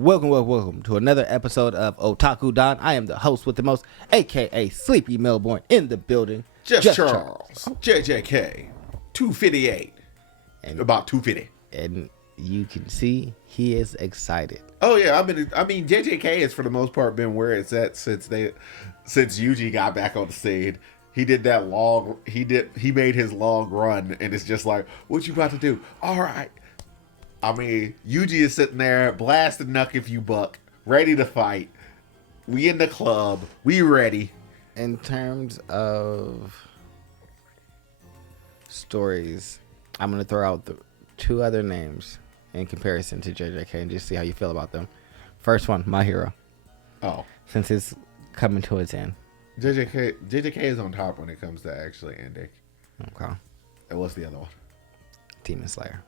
Welcome to another episode of Otaku Don. I am the host with the most, aka Sleepy Melbourne, in the building. Just Charles. JJK. 258. And About 250. and you can see he is excited. Oh yeah, I mean JJK has for the most part been where it's at since Yuji got back on the scene. He made his long run, and it's just like, what you about to do? All right. I mean, Yuji is sitting there, blasting Nuck if you buck, ready to fight. We in the club. We ready. In terms of stories, I'm going to throw out the two other names in comparison to JJK and just see how you feel about them. First one, My Hero. Oh. Since it's coming to its end. JJK is on top when it comes to actually ending. Okay. And what's the other one? Demon Slayer.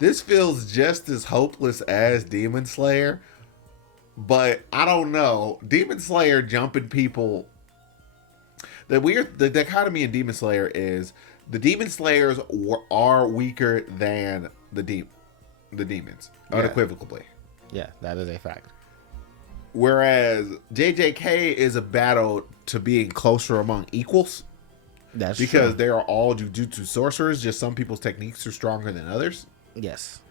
This feels just as hopeless as Demon Slayer, but I don't know. Demon Slayer jumping people. The dichotomy in Demon Slayer is the Demon Slayers are weaker than the demons, unequivocally. Yeah, that is a fact. Whereas JJK is a battle to being closer among equals. That's because true. they are all jujutsu sorcerers. Just some people's techniques are stronger than others. Yes.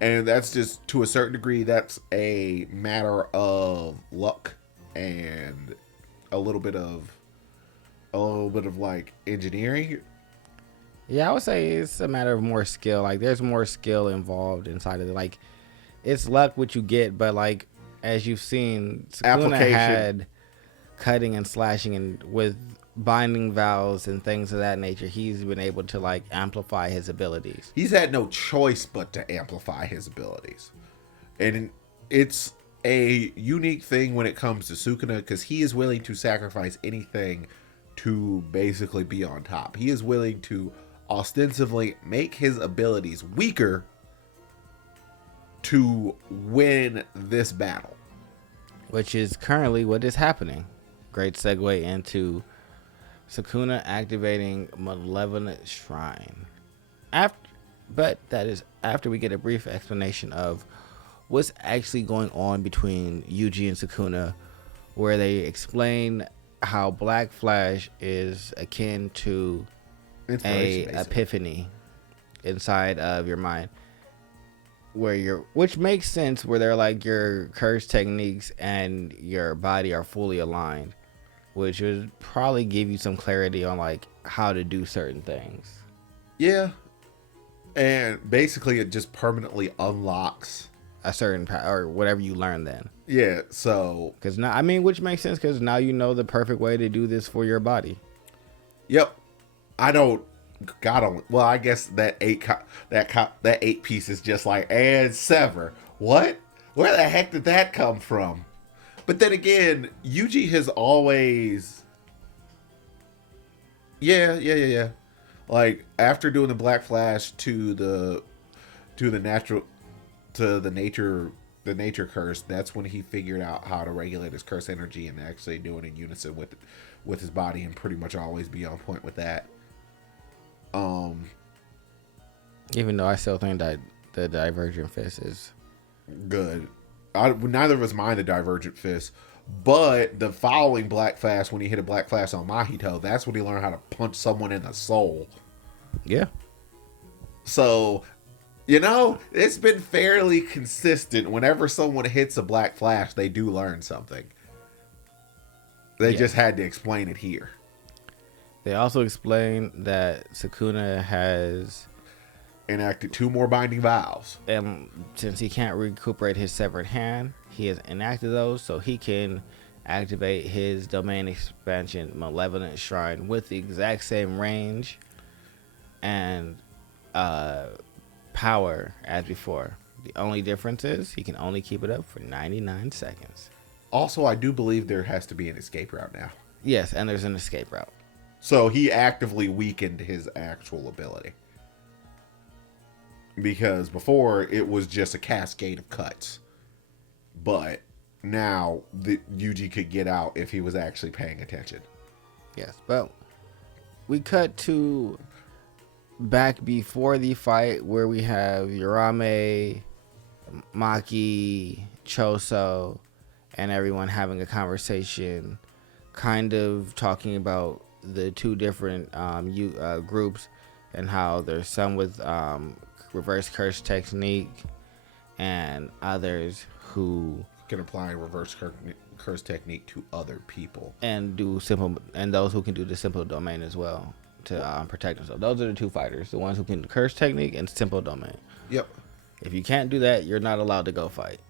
And that's just, to a certain degree, that's a matter of luck and a little bit of like engineering. Yeah, I would say it's a matter of more skill. Like, there's more skill involved inside of it. Like, it's luck what you get, but like, as you've seen, Sukuna had cutting and slashing, and with binding vows and things of that nature, he's been able to like amplify his abilities. He's had no choice but to amplify his abilities. And it's a unique thing when it comes to Sukuna, because he is willing to sacrifice anything to basically be on top. He is willing to ostensibly make his abilities weaker to win this battle. Which is currently what is happening. Great segue into Sukuna activating Malevolent Shrine. But that is after we get a brief explanation of what's actually going on between Yuji and Sukuna, where they explain how Black Flash is akin to a epiphany inside of your mind, which makes sense, where they're like your curse techniques and your body are fully aligned, which would probably give you some clarity on like how to do certain things. Yeah. And basically it just permanently unlocks a certain or whatever you learn then. Yeah, so because now, I mean, which makes sense because now you know the perfect way to do this for your body. Yep. Well, I guess that eight piece is just like, and sever. What? Where the heck did that come from? But then again, Yuji has always, yeah. Like after doing the Black Flash to the nature curse, that's when he figured out how to regulate his curse energy and actually do it in unison with his body, and pretty much always be on point with that. Even though I still think that the Divergent Fist is good. Neither of us mind the Divergent Fist, but the following Black Flash, when he hit a Black Flash on Mahito, that's when he learned how to punch someone in the soul. Yeah. So, it's been fairly consistent. Whenever someone hits a Black Flash, they do learn something. They just had to explain it here. They also explained that Sukuna has enacted 2 more binding vows. And since he can't recuperate his severed hand, he has enacted those so he can activate his domain expansion Malevolent Shrine with the exact same range and power as before. The only difference is he can only keep it up for 99 seconds. Also, I do believe there has to be an escape route now. Yes, and there's an escape route. So he actively weakened his actual ability. Because before it was just a cascade of cuts. But now the Yuji could get out if he was actually paying attention. Yes, but we cut to back before the fight where we have Urame, Maki, Choso, and everyone having a conversation, kind of talking about the two different groups and how there's some with reverse curse technique and others who can apply reverse curse technique to other people and do simple, and those who can do the simple domain as well to protect themselves. Those are the two fighters, the ones who can curse technique and simple domain. Yep. If you can't do that, you're not allowed to go fight.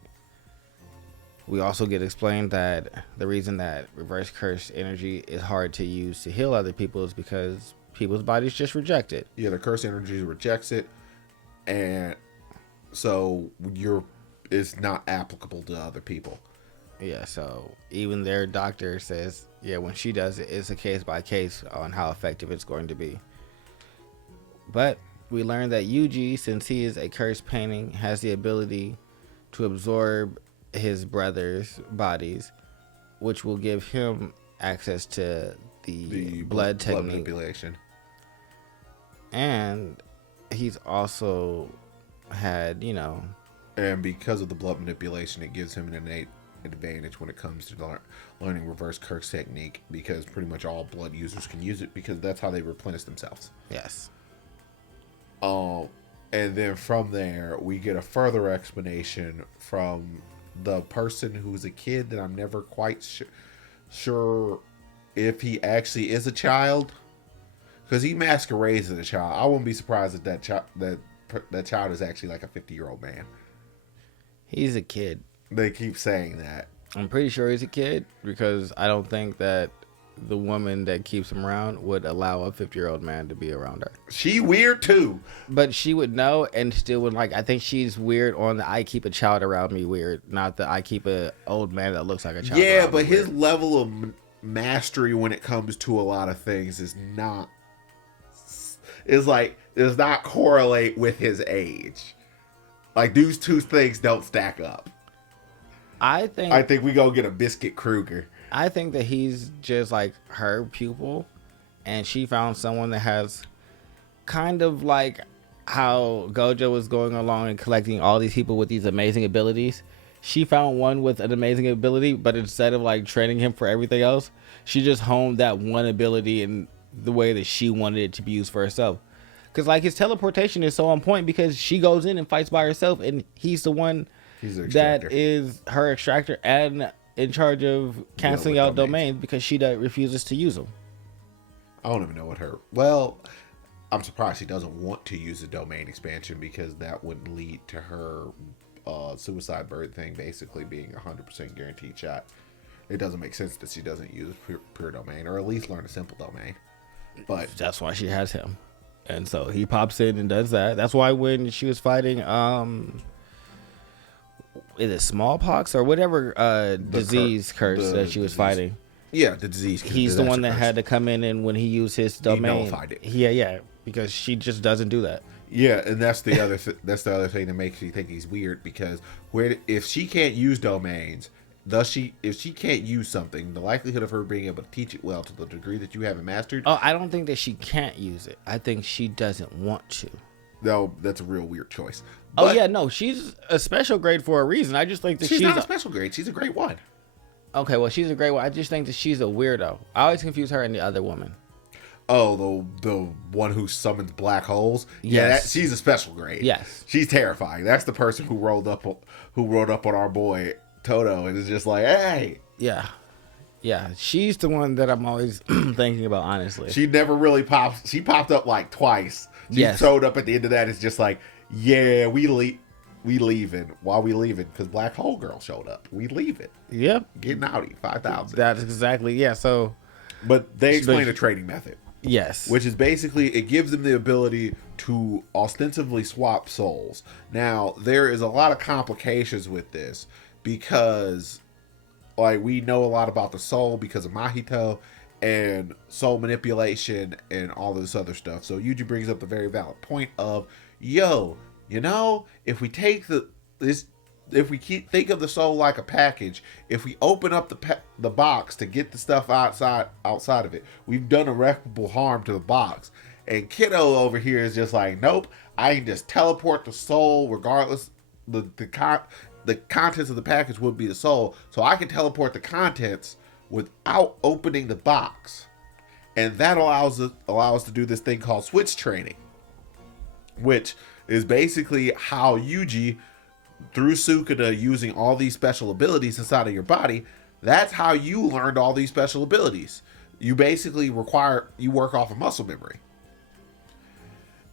We also get explained that the reason that reverse curse energy is hard to use to heal other people is because people's bodies just reject it. Yeah, the curse energy rejects it, and so it's not applicable to other people. Yeah, so even their doctor says, yeah, when she does it, it's a case by case on how effective it's going to be. But we learned that Yuji, since he is a cursed painting, has the ability to absorb his brother's bodies, which will give him access to the blood technique. Blood manipulation. And he's also had, and because of the blood manipulation, it gives him an innate advantage when it comes to learning reverse curse technique, because pretty much all blood users can use it because that's how they replenish themselves. Yes. And then from there, we get a further explanation from the person who's a kid that I'm never quite sure if he actually is a child, because he masquerades as a child. I wouldn't be surprised if that child is actually like a 50-year-old man. He's a kid. They keep saying that. I'm pretty sure he's a kid because I don't think that the woman that keeps him around would allow a 50-year-old man to be around her. She weird too. But she would know and still would I think she's weird on the I keep a child around me weird, not the I keep a old man that looks like a child. Yeah, but his level of mastery when it comes to a lot of things is does not correlate with his age. Like, these two things don't stack up. I think we go get a Biscuit Kruger. I think that he's just like her pupil, and she found someone that has kind of like how Gojo was going along and collecting all these people with these amazing abilities. She found one with an amazing ability, but instead of like training him for everything else, she just honed that one ability in the way that she wanted it to be used for herself. Because like his teleportation is so on point because she goes in and fights by herself, and he's the one that is her extractor and in charge of canceling out domains because she refuses to use them. I don't even know what her... Well, I'm surprised she doesn't want to use the domain expansion, because that would lead to her suicide bird thing basically being 100% guaranteed shot. It doesn't make sense that she doesn't use pure domain, or at least learn a simple domain. But that's why she has him. And so he pops in and does that. That's why when she was fighting... is it smallpox or whatever disease curse that she was fighting? Yeah, the disease curse. He's the one that had to come in, and when he used his domain, he nullified it. Yeah, because she just doesn't do that. Yeah, and that's the other that's the other thing that makes me think he's weird, because if she can't use domains, if she can't use something, the likelihood of her being able to teach it well to the degree that you haven't mastered. Oh, I don't think that she can't use it. I think she doesn't want to. No, that's a real weird choice. But, yeah, no, she's a special grade for a reason. I just think that she's not a special grade. She's a great one. Okay, well, she's a great one. I just think that she's a weirdo. I always confuse her and the other woman. Oh, the one who summons black holes. Yes. Yeah, she's a special grade. Yes, she's terrifying. That's the person who rode up on our boy Toto and is just like, hey. Yeah, she's the one that I'm always thinking about. Honestly, she never really popped. She popped up like twice. She showed up at the end of that. It's just like, yeah, we leaving. Why we leaving? Because Black Hole Girl showed up. We leaving. Yep. Getting outie 5,000. That's exactly So, but they explain a trading method. Yes. Which is basically, it gives them the ability to ostensibly swap souls. Now, there is a lot of complications with this, because like we know a lot about the soul because of Mahito and soul manipulation and all this other stuff. So Yuji brings up the very valid point of, if we take if we think of the soul like a package, if we open up the box to get the stuff outside of it, we've done irreparable harm to the box. And Kiddo over here is just like, nope, I can just teleport the soul regardless. The contents of the package would be the soul, so I can teleport the contents without opening the box, and that allows us to do this thing called switch training, which is basically how Yuji, through Sukuna using all these special abilities inside of your body, that's how you learned all these special abilities. You basically work off of muscle memory.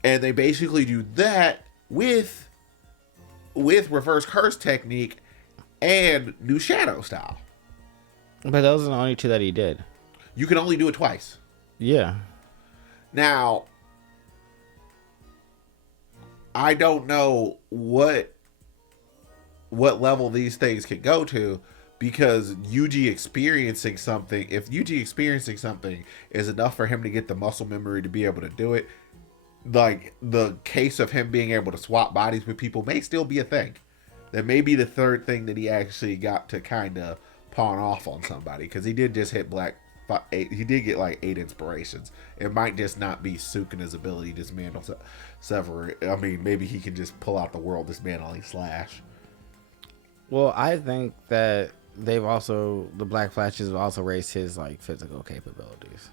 And they basically do that with reverse curse technique and new shadow style. But those are the only two that he did. You can only do it twice. Yeah. Now, I don't know what level these things can go to, because Yuji experiencing something, if Yuji experiencing something is enough for him to get the muscle memory to be able to do it, like the case of him being able to swap bodies with people may still be a thing. That may be the third thing that he actually got to kind of pawn off on somebody, because he did just hit he did get like 8 inspirations. It might just not be Sukuna's ability to dismantle several. I mean, maybe he can just pull out the world dismantling slash. Well, I think that the Black Flashes have also raised his like physical capabilities.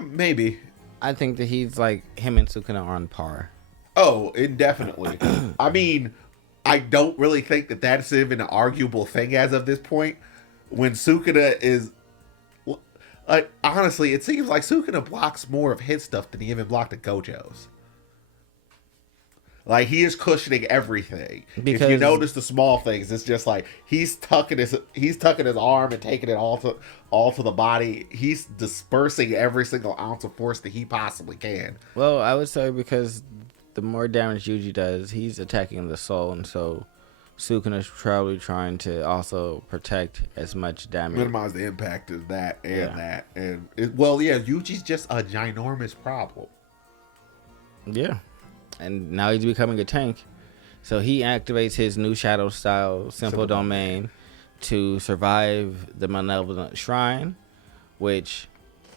Maybe. I think that he's like, him and Sukuna are on par. Oh, indefinitely. I mean, I don't really think that that's even an arguable thing as of this point. When Sukuna is, like, honestly, it seems like Sukuna blocks more of his stuff than he even blocked at Gojo's. Like, he is cushioning everything. Because if you notice the small things, it's just like he's tucking his arm and taking it all to the body. He's dispersing every single ounce of force that he possibly can. Well, I would say because the more damage Yuji does, he's attacking the soul, and so Sukuna's probably trying to also protect as much damage. Minimize the impact of that and that. And Yuji's just a ginormous problem. Yeah. And now he's becoming a tank. So he activates his new shadow style, Simple Domain, to survive the Malevolent Shrine, which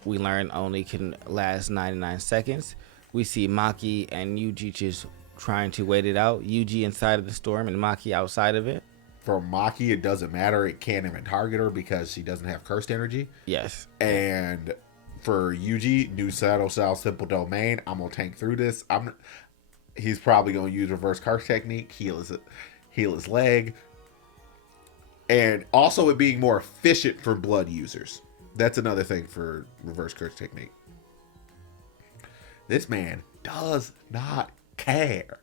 we learn only can last 99 seconds. We see Maki and Yuji just trying to wait it out. Yuji inside of the storm and Maki outside of it. For Maki, it doesn't matter. It can't even target her because she doesn't have cursed energy. Yes. And for Yuji, new shadow style, Simple Domain. I'm going to tank through this. He's probably going to use reverse curse technique, heal his leg, and also it being more efficient for blood users. That's another thing for reverse curse technique. This man does not care.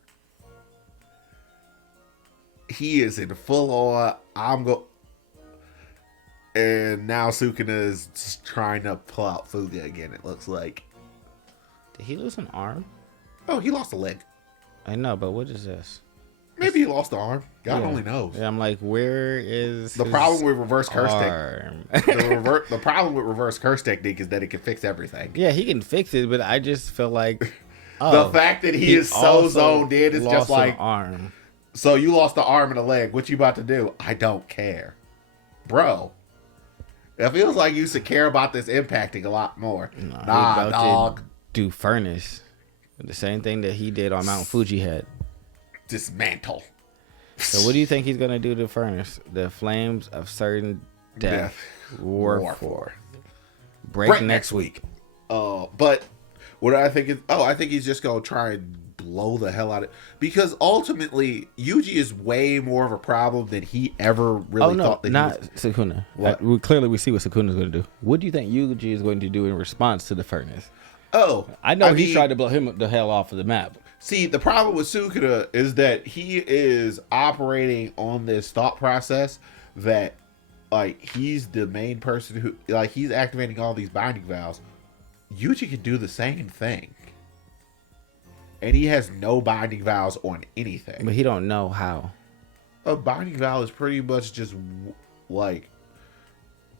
He is in full on, and now Sukuna is trying to pull out Fuga again, it looks like. Did he lose an arm? Oh, he lost a leg. I know, but what is this? Maybe he lost the arm. God only knows. Yeah, I'm like, where is the problem with reverse curse technique? The problem with reverse curse technique is that it can fix everything. Yeah, he can fix it, but I just feel like the fact that he is so zoned in is just like arm. So you lost the arm and a leg. What you about to do? I don't care, bro. It feels like you should care about this impacting a lot more. Nah, dog. Do furnace. The same thing that he did on Mount Fuji had. Dismantle. So what do you think he's going to do to furnace? The flames of certain death. War for. Break next week. But what I think is... I think he's just going to try and blow the hell out of it. Because ultimately, Yuji is way more of a problem than he ever really thought that he was. Sukuna. What? Clearly, we see what Sukuna's going to do. What do you think Yuji is going to do in response to the furnace? I know he tried to blow him the hell off of the map. See, the problem with Sukuna is that he is operating on this thought process that, like, he's the main person who, like, he's activating all these binding vows. Yuji can do the same thing. And he has no binding vows on anything. But he don't know how. A binding vow is pretty much just, like,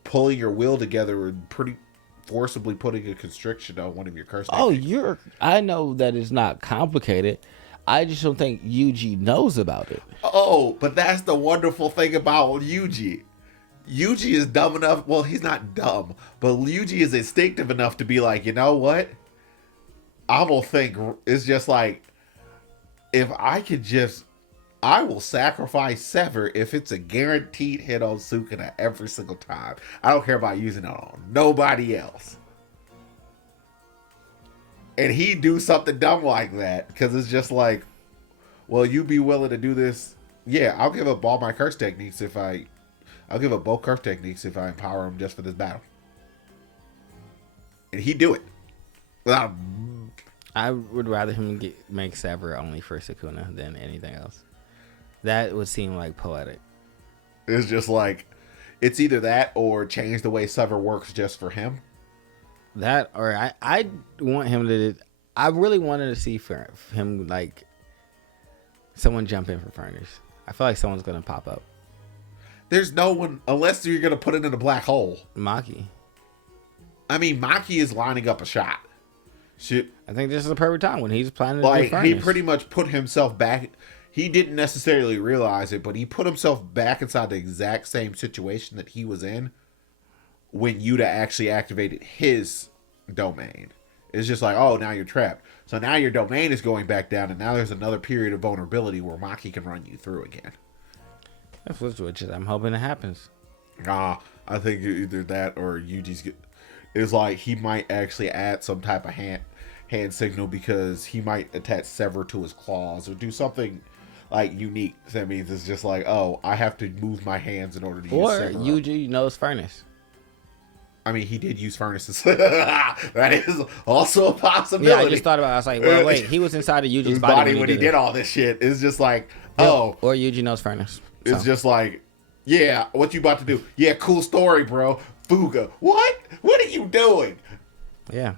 pulling your will together and pretty... forcibly putting a constriction on one of your curse techniques. I know that it's not complicated. I just don't think Yuji knows about it. But that's the wonderful thing about Yuji. Yuji is dumb enough. Well, he's not dumb, but Yuji is instinctive enough to be like, you know what? I will think it's just like, if I could just, I will sacrifice Sever if it's a guaranteed hit on Sukuna every single time. I don't care about using it on nobody else. And he do something dumb like that, because it's just like, well, you be willing to do this. Yeah, I'll give up all my curse techniques I'll give up both curse techniques if I empower him just for this battle. And he do it. Without I would rather him make Sever only for Sukuna than anything else. That would seem like poetic. It's just like, it's either that or change the way Sever works just for him. That, or I want him to. I really wanted to see for him, like, someone jump in for Furnace. I feel like someone's gonna pop up. There's no one, unless you're gonna put it in a black hole. Maki. I mean, Maki is lining up a shot. Shit. I think this is the perfect time when he's planning to Like, do Furnace. he pretty much put himself back. He didn't necessarily realize it, but he put himself back inside the exact same situation that he was in when Yuta actually activated his domain. It's just like, oh, now you're trapped. So now your domain is going back down, and now there's another period of vulnerability where Maki can run you through again. That's what I'm hoping it happens. I think either that or Yuji's. It's like he might actually add some type of hand signal, because he might attach Sever to his claws or do something like unique. That means it's just like, oh, I have to move my hands in order to use Sever. Or Yuji knows Furnace. I mean, he did use furnaces. That is also a possibility. Yeah, I just thought about it. I was like, well, wait, he was inside of Yuji's body when he did all this shit. It's just like, yeah, oh. Or Yuji knows Furnace. So. It's just like, yeah, what you about to do? Yeah, cool story, bro. Fuga. What? What are you doing? Yeah.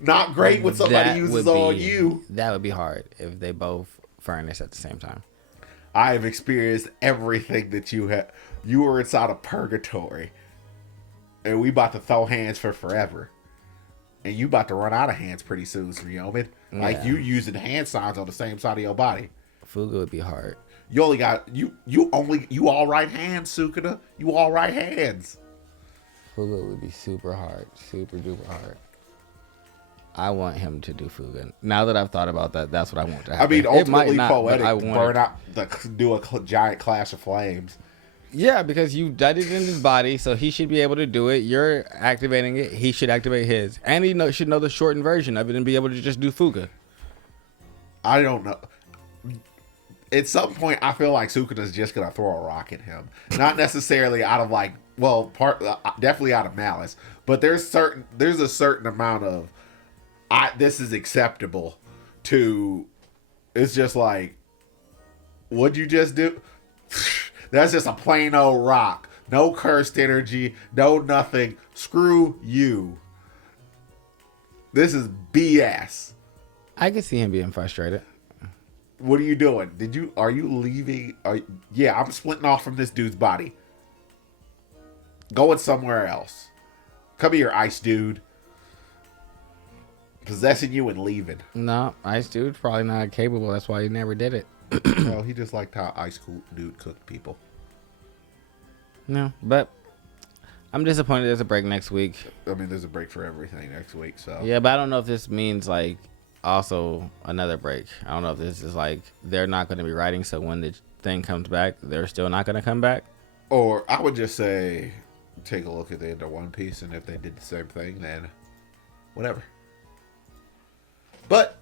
Not great when somebody uses on you. That would be hard if they both Furnace at the same time. I have experienced everything that you have. You were inside of purgatory. And we about to throw hands for forever. And you about to run out of hands pretty soon, Ryomen. Yeah. Like, you using hand signs on the same side of your body. Fuga would be hard. You only got, you all right hands, Sukuna. You all right hands. Fuga would be super hard. Super duper hard. I want him to do Fuga. Now that I've thought about that, that's what I want to happen. I mean, ultimately not, poetic, burn out, do a giant clash of flames. Yeah, because you did it in his body, so he should be able to do it. You're activating it. He should activate his. And he should know the shortened version of it and be able to just do Fuga. I don't know. At some point, I feel like Sukuna's just going to throw a rock at him. Not necessarily out of like, well, definitely out of malice. But there's a certain amount of, this is acceptable to, it's just like, what'd you just do? That's just a plain old rock. No cursed energy. No nothing. Screw you. This is BS. I can see him being frustrated. What are you doing? Are you leaving? Yeah, I'm splitting off from this dude's body. Going somewhere else. Come here, ice dude. Possessing you and leaving. No, ice dude's probably not capable. That's why he never did it. Well, he just liked how ice dude cooked people. No, but I'm disappointed there's a break next week. I mean, there's a break for everything next week, so. Yeah, but I don't know if this means, like, also another break. I don't know if this is, like, they're not going to be writing, so when the thing comes back, they're still not going to come back. Or I would just say, take a look at the end of One Piece, and if they did the same thing, then whatever. But,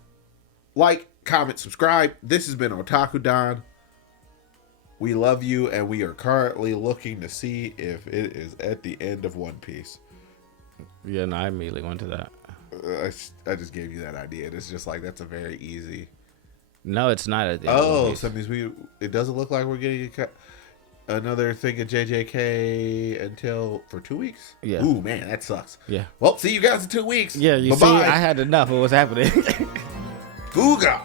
like, comment, subscribe. This has been Otaku Don. We love you, and we are currently looking to see if it is at the end of One Piece. Yeah, no, I immediately went to that. I just gave you that idea. It's just like, that's a very easy. No, it's not at the end of One Piece. So that means it doesn't look like we're getting another thing of JJK for 2 weeks? Yeah. Ooh, man, that sucks. Yeah. Well, see you guys in 2 weeks. Yeah, you Bye-bye. see, I had enough of what's happening. Googa.